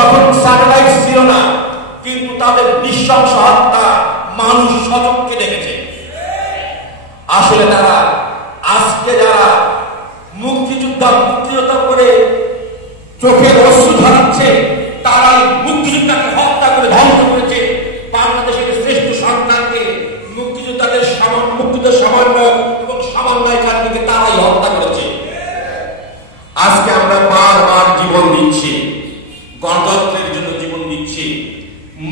তখন স্যাটেলাইট ছিল না, কিন্তু তাদের নৃশংস হত্যা মানুষ সচক্ষে দেখেছে। আসলে তারা আজকে যারা মুক্তিযোদ্ধা করে চোখের অশ্রু ঝরাচ্ছে, তারাই মুক্তিযোদ্ধাকে হত্যা করে ধ্বংস করেছে। বাংলাদেশের শ্রেষ্ঠ সন্তানকে মুক্তিযোদ্ধাদের সমন্বয় এবং সমন্বয়কারীকে তারাই হত্যা করেছে। আজকে আমরা বারবার জীবন দিচ্ছি, গণতন্ত্রের জন্য জীবন দিচ্ছি,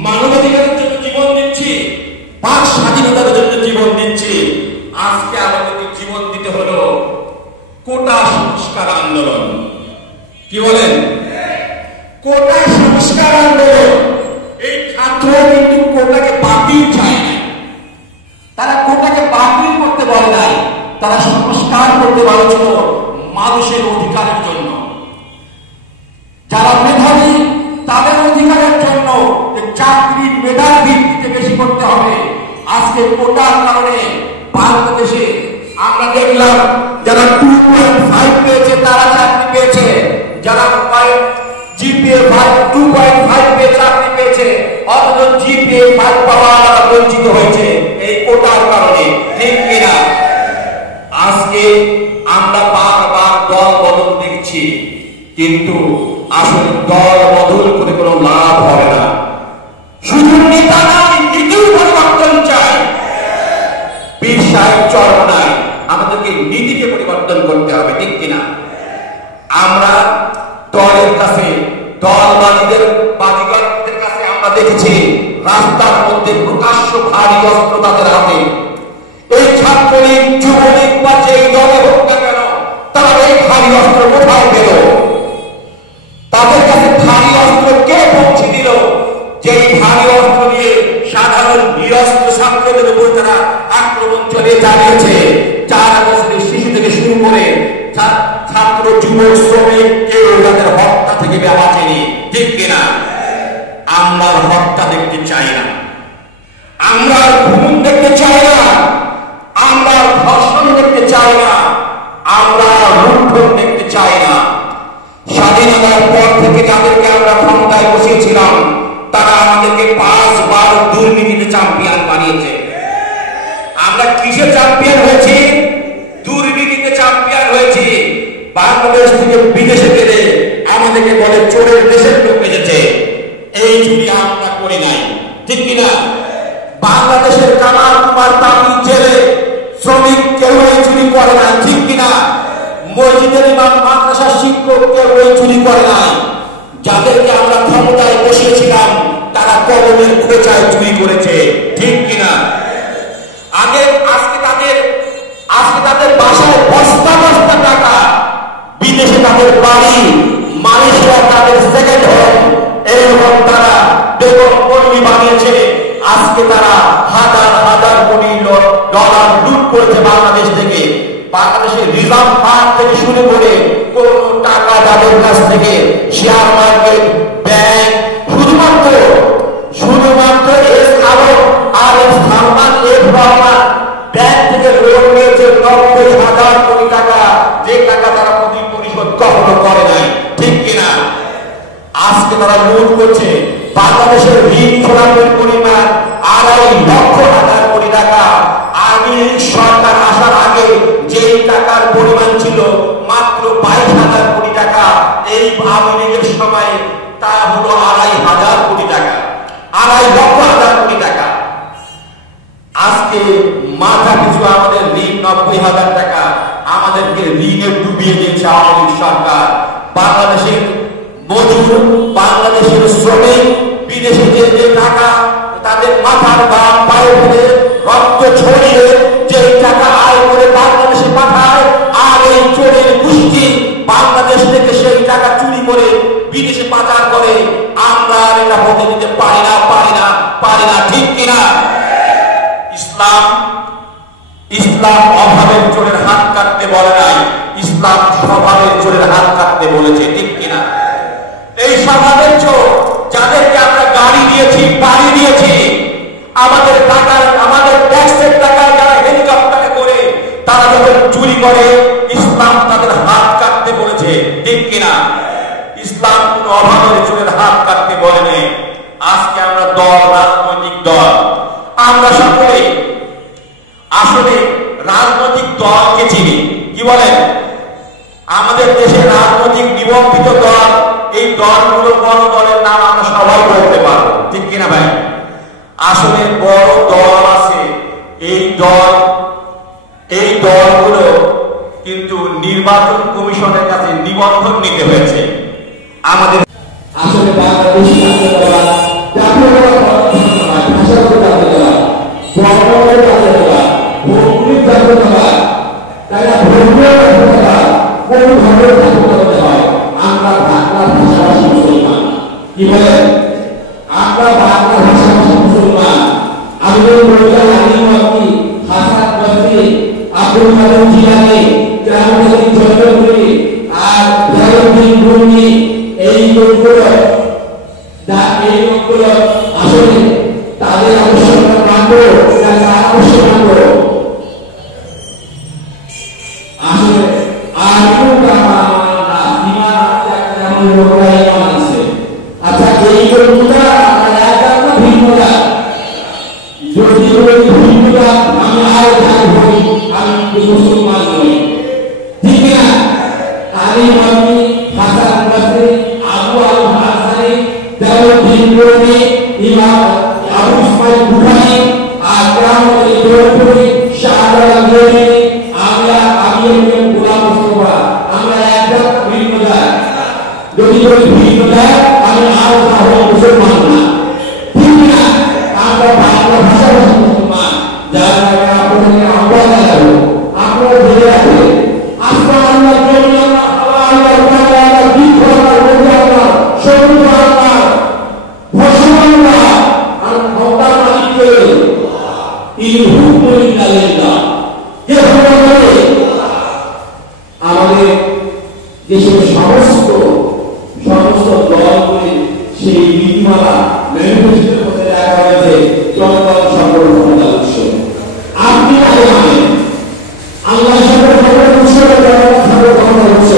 মানবাধিকারের জন্য জীবন দিচ্ছি, বাক স্বাধীনতার জন্য জীবন দিচ্ছি। আজকে আমাদেরকে জীবন দিতে হলো কোটা সংস্কার আন্দোলন। কি বলেন? কোটা সংস্কার আন্দোলন। এই ছাত্র কিন্তু কোটাকে বাতিল চায় না, তারা কোটাকে বাতিল করতে বলে নাই, তারা সংস্কার করতে বলেছিল মানুষের অধিকারের জন্য। যারা মেধাবী তাদের অধিকারের জন্য চাকরি মেধার ভিত্তিতে বেশি করতে হবে। আজকে কোটার কারণে বাংলাদেশে আমরা দেখলাম যারা 2.5 পেয়েছে তারা চাকরি পেয়েছে, যারা জিপিএ 2.5 পেয়ে চাকরি পেয়েছে, অথচ জিপিএ 5 পাওয়া তারা বঞ্চিত হয়েছে এই কোটার কারণে। ঠিক কিনা? আজকে আমরা বারবার দল বদল দেখছি, কিন্তু আসলে দল বদল করে কোনো লাভ হবে না। শুধু নেতা নয়, নীতির পরিবর্তন চাই। পীর সাহেব চর নাই, আমাদেরকে নীতিকে পরিবর্তন করতে হবে। ঠিক কিনা? আমরা দলের কাছে, দলবাদীদের বাদীদের কাছে আমরা দেখেছি রাস্তার মধ্যে প্রকাশ্য ভারী অস্ত্র তাদের হাতে। এই ছাত্রলীগ, যুবলীগ বা যেই দলে হোক না কেন, তারা এই ভারী অস্ত্র কোথায় পেল? তাদের কাছে ভারী অস্ত্র কে পৌঁছে দিল? যেই ভারী অস্ত্র দিয়ে সাধারণ নিরস্ত্র ছাত্রদের উপর তারা আক্রমণ চালিয়েছে। 4 বছরের শিশু থেকে শুরু করে ছাত্র, যুবক, শ্রমিক কেউ তাদের হত্যা থেকে বাঁচেনি। ঠিক কিনা? আমরা হত্যা দেখতে চাই না, আমরা খুন দেখতে চাই না, আমরা ধর্ষণ দেখতে চাই না, আমরা লুণ্ঠন দেখতে চাই না। স্বাধীনতার পর থেকে যাদেরকে আমরা ক্ষমতায় বসিয়েছিলাম, তারা আমাদেরকে 5 বার দুর্নীতিতে চ্যাম্পিয়ন বানিয়েছে। আমরা কিসে চ্যাম্পিয়ন হয়েছি? দুর্নীতিতে চ্যাম্পিয়ন হয়েছি। বাংলাদেশ থেকে বিদেশে গেলে আমাদেরকে বলে চোরের দেশের লোক এসেছে। এই চুরি আমরা করি নাই। ঠিক কিনা? বাংলাদেশের কামাল কুমার তাঁতি জেলে শ্রমিক কেউ এই চুরি করে না। ঠিক কিনা? মসজিদের ইমাম, মাদ্রাসার শিক্ষক কেউ এই চুরি করে নাই। যাদেরকে আমরা ক্ষমতায় বসিয়েছিলাম তারা কলমের খোঁচায় চুরি করেছে। ঠিক কিনা? আজকে তাদের বাসায় বস্তা বস্তা টাকা, বিদেশে তাদের বাড়ি, মালয়েশিয়া তাদের সেকেন্ড হোম, এরকম তারা বেগম পল্লী বানিয়েছে। আজকে তারা হাজার হাজার কোটি ডলার লুট করেছে বাংলাদেশ থেকে। বাংলাদেশের রিজার্ভ ফান্ড থেকে শুরু করে কোন টাকা তাদের কাছ থেকে শেয়ার মার্কেট, ব্যাংক, শুধুমাত্র এস আলম আর S Salman, F Rahman bank থেকে লোন নিয়েছে 90,000 কোটি টাকা, যে টাকা তারা পরিশোধ কখনো করে নাই। ঠিক কিনা? আজকে তারা লুট করছে। বাংলাদেশের ঋণ খেলাপের পরিমাণ 2.5 কোটি টাকা। আওয়ামী লীগ সরকার আসার আগে যেই টাকার পরিমাণ ছিল মাত্র 22,000 কোটি টাকা, এই আওয়ামী লীগের সময়ে তা হলো 2,500 কোটি টাকা, 2,50,000 কোটি টাকা। আজকে মাথা পিছু আমাদের ঋণ 90,000 টাকা। আমাদেরকে ঋণে ডুবিয়ে দিয়েছে আওয়ামী লীগ সরকার। বাংলাদেশের মজুর, বাংলাদেশের শ্রমিক বিদেশে যে টাকা তাদের মাথার দাম পায়ে ফেলে রক্ত ছড়িয়ে যে টাকা আয় করে বাংলাদেশে পাঠায়, আর এই চোরের গোষ্ঠী বাংলাদেশ থেকে সেই টাকা চুরি করে বিদেশে পাচার করে। আমরা এটা হতে দিতে পারি না। ঠিক কিনা? ইসলাম অভাবের চোরের হাত কাটতে বলে নাই, ইসলাম স্বভাবের চোরের হাত কাটতে বলেছে। ঠিক কিনা? এই স্বভাবের চোর যাদেরকে আমরা গাড়ি দিয়েছি, বাড়ি দিয়েছি, আমাদের টাকার, আমাদের ট্যাক্সের টাকায় যারা হেলিকপ্টারে করে তারা যখন চুরি করে, ইসলাম তাদের হাত কাটতে বলেছে। ঠিক কিনা? ইসলাম কোন অভাবের চোরের হাত কাটতে বলেন? আমাদের দেশে রাজনৈতিক নিবন্ধিত দল, এই দলগুলো বড় দলের নাম আমরা সবাই বলতে পারবো, ঠিক কিনা ভাই? আসলে বড় দল আছে, এই দলগুলো কিন্তু নির্বাচন কমিশনের কাছে নিবন্ধন নিতে হয়েছে। আমাদের আসলে বাংলাদেশ জাতীয়তাবাদ, জাতীয়তাবাদ, ভাষাগত জাতীয়তাবাদ, ধর্মগত জাতীয়তাবাদ, ভৌগোলিক জাতীয়তাবাদ, তাই না, ধর্মীয় জাতীয়তাবাদ, কোন ধর্মের জাতীয়তাবাদ হয়? আমরা বাংলা ভাষাভাষী মুসলমান। কি বলেন? আমরা বাংলা ভাষাভাষী মুসলমান। আব্দুল রহমান আলী, হাসান বসরি, আব্দুল কাদের জিলানী, জালালউদ্দিন জয়নুদ্দিন আর জালালউদ্দিন রুমি, এই লোকগুলো আসলে তাদের আবশ্যকতা মানব না আবশ্যক মানব? আসলে আছে। আচ্ছা, এই লোকগুলা ভিন্নতা, যদি ভিন্নতা আমি আর হই, আমি মুসলমান নই, ঠিক না? আলী মামি, হাসান বসরি, আবু আল হাসানি, জালালউদ্দিন রুমি, ইমাম আবু ইসমাইল বুখারী, আকরামুল জয়পুরি, শাহজালাল গনি, আমরা গোলাম মুস্তাফা, আমরা একদম ভিন্নতা। যদি ভিন্নতা আমি আর মুসলমান না, ঠিক না? আমরা বাংলা ভাষাভাষী মুসলমান। যারা আপনাদের আমরা জানাবো, আপনারা জেনে রাখবেন, আসমান আল্লাহ, জমি আল্লাহ, হাওয়া আল্লাহ, পানি আল্লাহ, বৃক্ষ আল্লাহ, নদী আল্লাহ, সমুদ্র আল্লাহ, ফসল আল্লাহ, আর ক্ষমতার মালিককে ইল হুকমু ইল্লা লিল্লাহ। কে ক্ষমতা করে? আমাদের দেশের সমস্ত দলগুলি সেই নীতিমালা ম্যানিফেস্টোর মধ্যে দেখা হয়েছে জনগণ সকল ক্ষমতার উৎস। আপনি আগে মানেন আল্লাহ সকল ক্ষমতার উৎস, জনগণ সকল ক্ষমতার উৎস।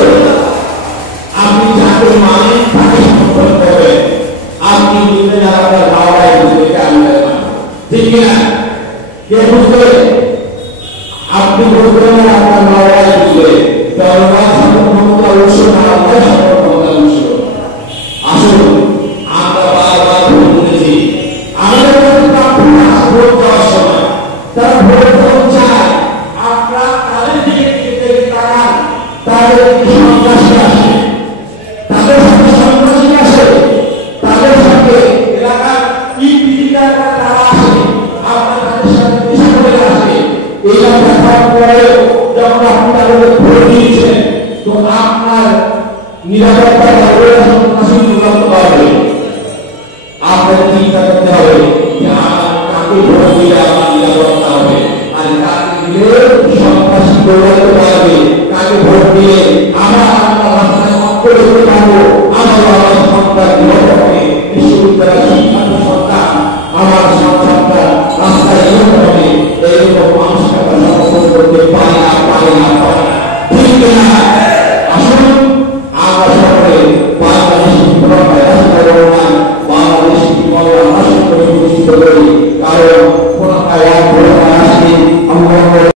আপনি যাকে মানেন তাকে সমর্থন করবেন। আপনি বুঝবেন আপনার বাবাই বুঝবে, আমি ঠিক কিনা? কে বুঝবে? আপনি বুঝবেন, আপনার বাবাই বুঝবে। জনগণ সকল ক্ষমতার উৎস না, আল্লাহ সকল ক্ষমতার উৎস। আসুন, আমরা বারবার বলেছি, আমাদের ভোট দেওয়ার সময় তারা ভোট যখন চায়, আপনারা তাদের দিকে তাকান, তাদের সন্ত্রাসী আসে, তাদের সাথে সন্ত্রাসী আসে, তাদের সাথে এলাকার তারা আসে, আপনার তাদের সাথে পেশা করে আসে। এইটা দেখার পরেও যখন আপনি তাদের ভোট দিয়েছেন, তো আপনার নিরাপত্তা আপনার চিন্তা করতে হবে যে কাকে ভোট দিলে আমার নিরাপত্তা হবে, আর কাকে দিলে সন্ত্রাসী